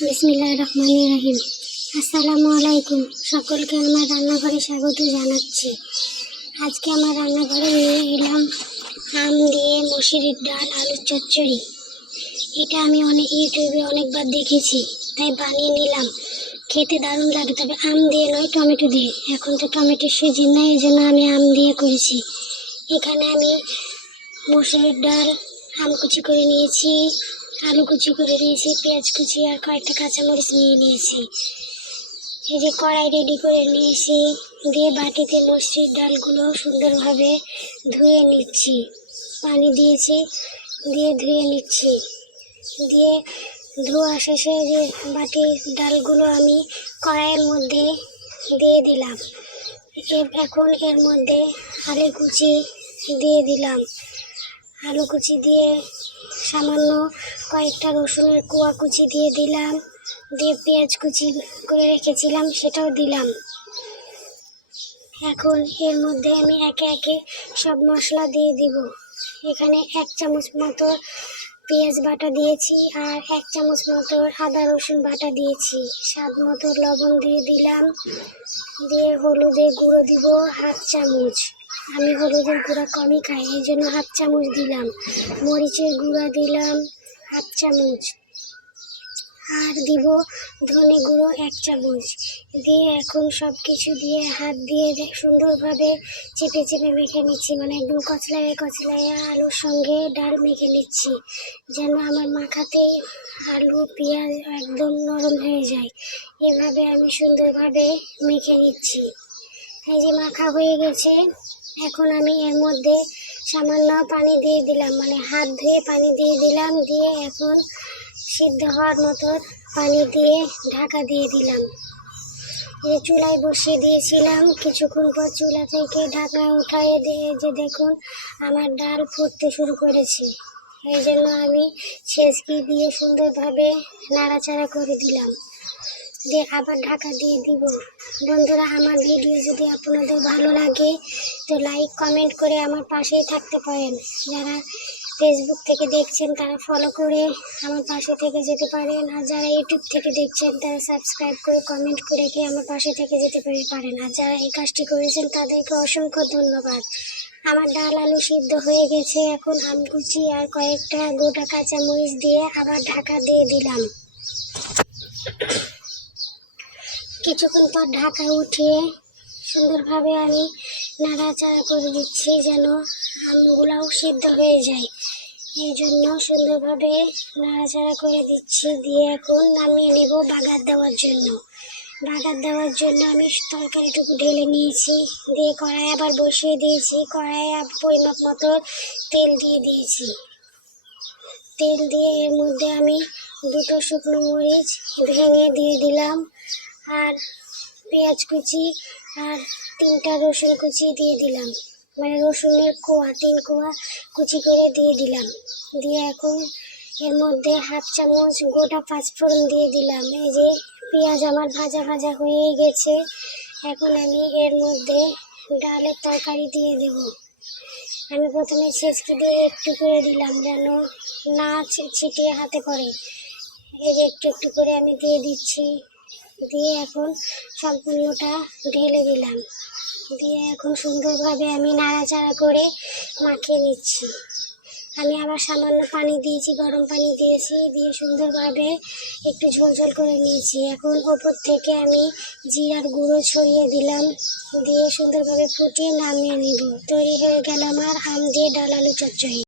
বিসমিল্লাহির রহমানির রহিম। আসসালামু আলাইকুম। সকলকে আমার রান্নাঘরে স্বাগত জানাচ্ছি। আজকে আমার রান্নাঘরে নিয়ে এলাম আম দিয়ে মসুরির ডাল আলুর চচ্চড়ি। এটা আমি ইউটিউবে অনেকবার দেখেছি, তাই বানিয়ে নিলাম। খেতে দারুণ লাগে, তবে আম দিয়ে নয়, টমেটো দিয়ে। এখন তো টমেটোর সিজন নাই, এই জন্য আমি আম দিয়ে করেছি। এখানে আমি মসুরির ডাল, আম কুচি করে নিয়েছি, আলু কুচি করে নিয়েছি, পেঁয়াজ কুচি আর কয়েকটা কাঁচামরিচ নিয়ে নিয়েছি। এই যে কড়াই রেডি করে নিয়েছি, দিয়ে বাটিতে মসুরির ডালগুলো সুন্দরভাবে ধুয়ে নিচ্ছি। পানি দিয়েছি, দিয়ে ধুয়ে নিচ্ছি। দিয়ে ধোয়া শেষে যে বাটির ডালগুলো আমি কড়াইয়ের মধ্যে দিয়ে দিলাম। এখন এর মধ্যে আলু কুচি দিয়ে দিলাম। আলু কুচি দিয়ে সামান্য কয়েকটা রসুনের কোয়া কুচি দিয়ে দিলাম। দিয়ে পেঁয়াজ কুচি করে রেখেছিলাম, সেটাও দিলাম। এখন এর মধ্যে আমি একে একে সব মশলা দিয়ে দিব। এখানে 1 চামচ মতো পেঁয়াজ বাটা দিয়েছি, আর 1 চামচ মতো আদা রসুন বাটা দিয়েছি। স্বাদ মতো লবণ দিয়ে দিলাম। দিয়ে হলুদের গুঁড়ো দিব 1/2 চামচ। আমি হলুদের গুঁড়া কমই খাই, এই জন্য 1/2 চামচ দিলাম। মরিচের গুঁড়া দিলাম 1/2 চামচ। আর দিব ধনে গুঁড়ো 1 চামচ। দিয়ে এখন সব কিছু দিয়ে হাত দিয়ে সুন্দরভাবে চেপে চেপে মেখে নিচ্ছি, মানে একদম কচলায় কচলায় আলুর সঙ্গে ডাল মেখে নিচ্ছি, যেন আমার মাখাতেই আলু পেঁয়াজ একদম নরম হয়ে যায়। এভাবে আমি সুন্দরভাবে মেখে নিচ্ছি। এই যে মাখা হয়ে গেছে। এখন আমি এর মধ্যে সামান্য পানি দিয়ে দিলাম, মানে হাত ধুয়ে পানি দিয়ে দিলাম। দিয়ে এখন সিদ্ধ হওয়ার মতো পানি দিয়ে ঢাকা দিয়ে দিলাম। এই চুলায় বসিয়ে দিয়েছিলাম, কিছুক্ষণ পর চুলা থেকে ঢাকা উঠাইয়ে দিয়ে যে দেখুন আমার ডাল ফুটতে শুরু করেছে। এই জন্য আমি ছেঁচকি দিয়ে সুন্দরভাবে নাড়াচাড়া করে দিলাম। দিয়ে আবার ঢাকা দিয়ে দিব। বন্ধুরা, আমার ভিডিও যদি আপনাদের ভালো লাগে তো লাইক কমেন্ট করে আমার পাশেই থাকতে পারেন। যারা ফেসবুক থেকে দেখছেন তারা ফলো করে আমার পাশে থেকে যেতে পারেন, আর যারা ইউটিউব থেকে দেখছেন তারা সাবস্ক্রাইব করে কমেন্ট করে আমার পাশে থেকে যেতে পারেন। আর যারা এই কাজটি করেছেন তাদেরকে অসংখ্য ধন্যবাদ। আমার ডাল আলু সিদ্ধ হয়ে গেছে। এখন আম কুচি আর কয়েকটা গোটা কাঁচামরিচ দিয়ে আবার ঢাকা দিয়ে দিলাম। কিছুক্ষণ পর ঢাকা উঠিয়ে সুন্দরভাবে আমি নাড়াচাড়া করে দিচ্ছি, যেন আমগুলাও সিদ্ধ হয়ে যায়। এই জন্য সুন্দরভাবে নাড়াচাড়া করে দিচ্ছি। দিয়ে এখন নামিয়ে নেব বাগার দেওয়ার জন্য। বাগার দেওয়ার জন্য আমি তরকারিটুকু ঢেলে নিয়েছি। দিয়ে কড়াই আবার বসিয়ে দিয়েছি। কড়াইয়ে পরিমাপ মতো তেল দিয়ে দিয়েছি। তেল দিয়ে এর মধ্যে আমি 2টো শুকনো মরিচ ভেঙে দিয়ে দিলাম, আর পেঁয়াজ কুচি আর 3টা রসুন কুচি দিয়ে দিলাম, মানে রসুনের কোয়া 3 কোয়া কুচি করে দিয়ে দিলাম। দিয়ে এখন এর মধ্যে 1/2 চামচ গোটা পাঁচফোড়ন দিয়ে দিলাম। এই যে পেঁয়াজ আমার ভাজা ভাজা হয়ে গেছে। এখন আমি এর মধ্যে ডালের তরকারি দিয়ে দেব। আমি প্রথমে ছেঁচকি দিয়ে একটু করে দিলাম, যেন না ছিটিয়ে হাতে পড়ে। এই যে একটু একটু করে আমি দিয়ে দিচ্ছি। দিয়ে এখন সম্পূর্ণটা ঢেলে দিলাম। দিয়ে এখন সুন্দরভাবে আমি নাড়াচাড়া করে মাখিয়ে নিচ্ছি। আমি আবার সামান্য পানি দিয়েছি, গরম পানি দিয়েছি। দিয়ে সুন্দরভাবে একটু ঝোলঝোল করে নিয়েছি। এখন ওপর থেকে আমি জিরার গুঁড়ো ছড়িয়ে দিলাম। দিয়ে সুন্দরভাবে ফুটিয়ে নামিয়ে নিব। তৈরি হয়ে গেল আমার আম দিয়ে ডাল আলু চচ্চড়ি।